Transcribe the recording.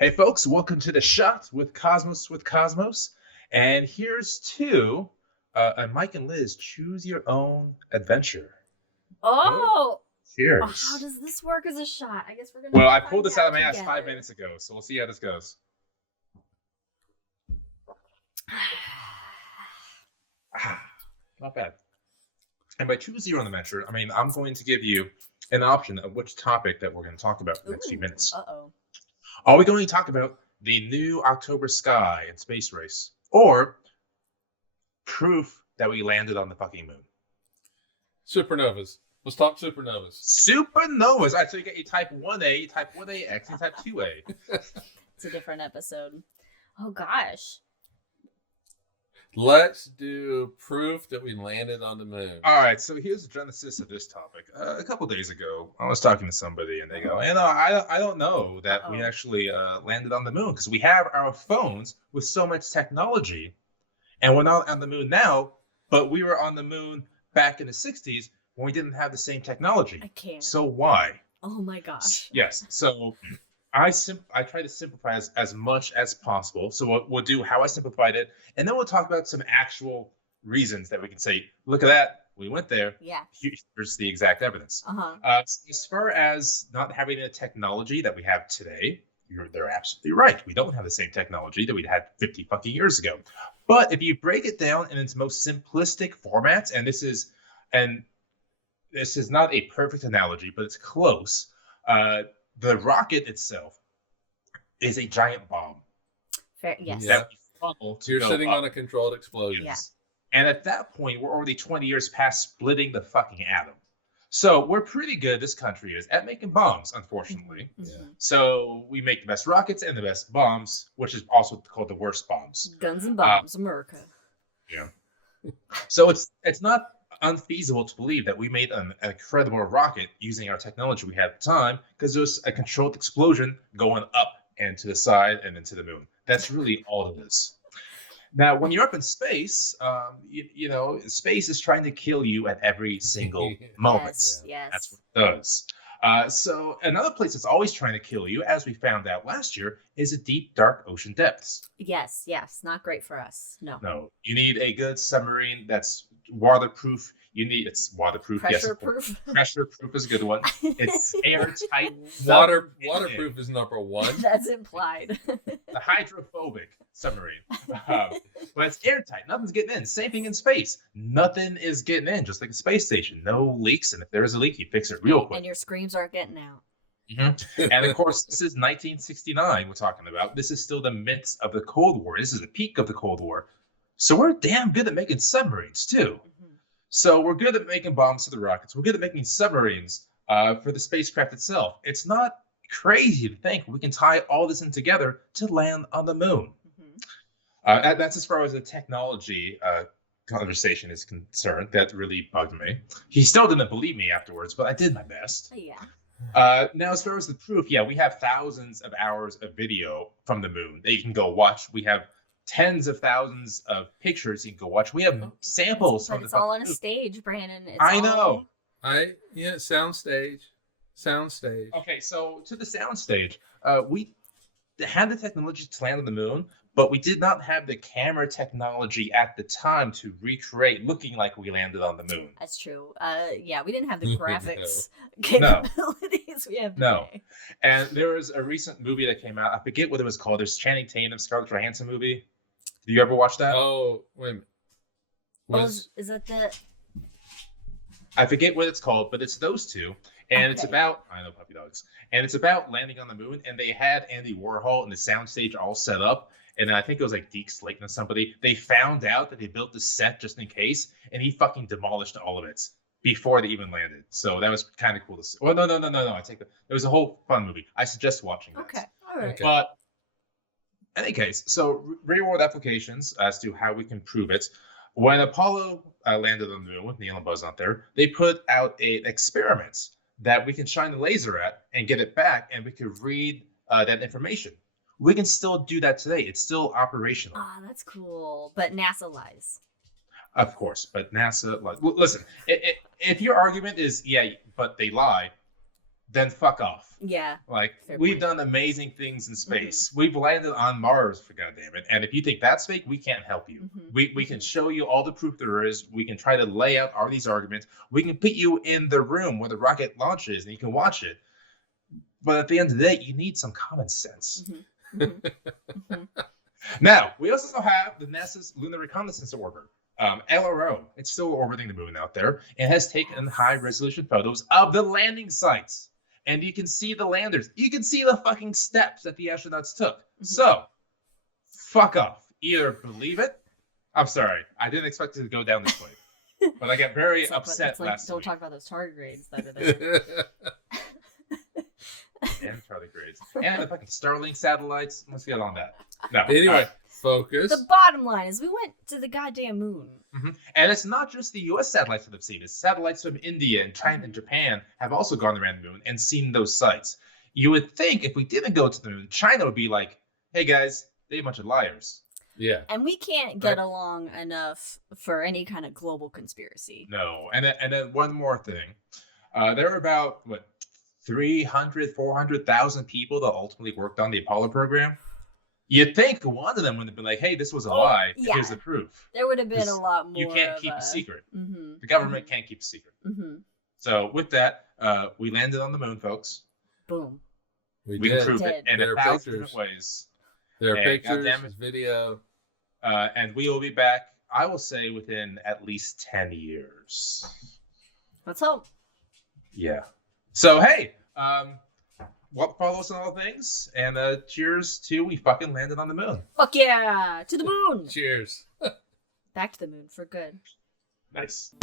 Hey, folks, welcome to The Shot with Cosmos. And here's to Mike and Liz choose your own adventure. Oh, Cheers. how does this work as a shot? I guess we're gonna. Well, I pulled this out of my ass together. 5 minutes ago, so we'll see how this goes. Not bad. And by choosing your own adventure, I mean I'm going to give you an option of which topic that we're going to talk about in the next few minutes. Uh-oh. Are we going to talk about the new October sky and space race, or proof that we landed on the fucking moon? Supernovas. Let's talk supernovas. Supernovas. All right, so you get your type 1A, type 1AX, and type 2A. It's a different episode. Oh gosh. Let's do proof that we landed on the moon. All right, so here's the genesis of this topic. A couple days ago, I was talking to somebody, and they go, I don't know that we actually landed on the moon, because we have our phones with so much technology, and we're not on the moon now, but we were on the moon back in the 60s when we didn't have the same technology. I can't. So why? Oh my gosh. Yes, so I try to simplify as much as possible. So we'll do how I simplified it, and then we'll talk about some actual reasons that we can say, look at that, we went there. Yeah. Here's the exact evidence. So as far as not having the technology that we have today, they're absolutely right. We don't have the same technology that we had 50 fucking years ago. But if you break it down in its most simplistic formats, and this is not a perfect analogy, but it's close. The rocket itself is a giant bomb. Fair, yes. Yeah. You're sitting on a controlled explosion. Yes. Yeah. And at that point, we're already 20 years past splitting the fucking atom. So we're pretty good, this country is, at making bombs, unfortunately. Mm-hmm. Yeah. So we make the best rockets and the best bombs, which is also called the worst bombs. Guns and bombs, America. Yeah. So it's not unfeasible to believe that we made an incredible rocket using our technology we had at the time, because there was a controlled explosion going up and to the side and into the moon. That's really all it is. Now, when you're up in space, you know, space is trying to kill you at every single moment. Yes. That's what it does. So another place that's always trying to kill you, as we found out last year, is the deep, dark ocean depths. Yes. Not great for us. No. You need a good submarine that's waterproof. It's waterproof. Pressure-proof. Pressure-proof is a good one. It's airtight. Waterproof is number one. That's implied. The hydrophobic submarine. But it's airtight. Nothing's getting in. Same thing in space. Nothing is getting in, just like a space station. No leaks, and if there is a leak, you fix it real quick. And your screams aren't getting out. Mm-hmm. And of course, this is 1969 we're talking about. This is still the midst of the Cold War. This is the peak of the Cold War. So we're damn good at making submarines, too. So we're good at making bombs for the rockets. We're good at making submarines for the spacecraft itself. It's not crazy to think we can tie all this in together to land on the moon. That's as far as the technology conversation is concerned. That really bugged me. He still didn't believe me afterwards, but I did my best. Yeah. Now, as far as the proof, we have thousands of hours of video from the moon that you can go watch. We have tens of thousands of pictures you can go watch. We have samples from the. It's all on a stage, Brandon. I know. Soundstage. Okay, so to the soundstage, we had the technology to land on the moon, but we did not have the camera technology at the time to recreate looking like we landed on the moon. That's true. We didn't have the graphics capabilities we have today. No. And there was a recent movie that came out. I forget what it was called. There's Channing Tatum, Scarlett Johansson movie. Did you ever watch that? Oh, wait a minute. Is that the... I forget what it's called, but it's those two. And it's about, I know puppy dogs, and it's about landing on the moon. And they had Andy Warhol and the soundstage all set up. And I think it was like Deke Slayton or somebody. They found out that they built the set just in case, and he fucking demolished all of it before they even landed. So that was kind of cool to see. Well, no. I take that. It was a whole fun movie. I suggest watching that. Okay, all right. Okay. But in any case, so real world applications as to how we can prove it. When Apollo landed on the moon with Neil and Buzz out there, they put out an experiment that we can shine the laser at and get it back, and we could read that information. We can still do that today. It's still operational. Oh, that's cool. But NASA lies. Of course, but NASA lies. Well, listen, if your argument is, but they lie, then fuck off. Yeah. Like, Fair we've point. done amazing things in space. We've landed on Mars, for goddamn it. And if you think that's fake, we can't help you. We can show you all the proof there is. We can try to lay out all these arguments. We can put you in the room where the rocket launches and you can watch it. But at the end of the day, you need some common sense. Now, we also have the NASA's Lunar Reconnaissance Orbiter. LRO, it's still orbiting the moon out there, and has taken high-resolution photos of the landing sites. And you can see the landers. You can see the fucking steps that the astronauts took. So, fuck off. Either believe it. I'm sorry. I didn't expect it to go down this way. But I got very upset last Don't week. talk about those tardigrades that are there. And tardigrades. And the fucking Starlink satellites. Let's get on that. No. Anyway, focus. The bottom line is we went to the goddamn moon. And it's not just the U.S. satellites that have seen it. Satellites from India and China and Japan have also gone around the moon and seen those sites. You would think if we didn't go to the moon, China would be like, hey guys, they're a bunch of liars. Yeah. And we can't get along enough for any kind of global conspiracy. No. And then one more thing. There were about, 400,000 people that ultimately worked on the Apollo program. You'd think one of them would have been like, hey, this was a lie. yeah. Here's the proof. There would have been a lot more. You can't of keep a a secret. Mm-hmm. The government can't keep a secret. Mm-hmm. So with that, we landed on the moon, folks. Boom. We did. can prove it in There are 1,000 pictures. different ways. There are And pictures, goddamn it. there's video. And we will be back, I will say, within at least 10 years. Let's hope. Yeah. So, hey, follow us on all things. And cheers to we fucking landed on the moon. Fuck yeah! To the moon! Cheers. Back to the moon for good. Nice.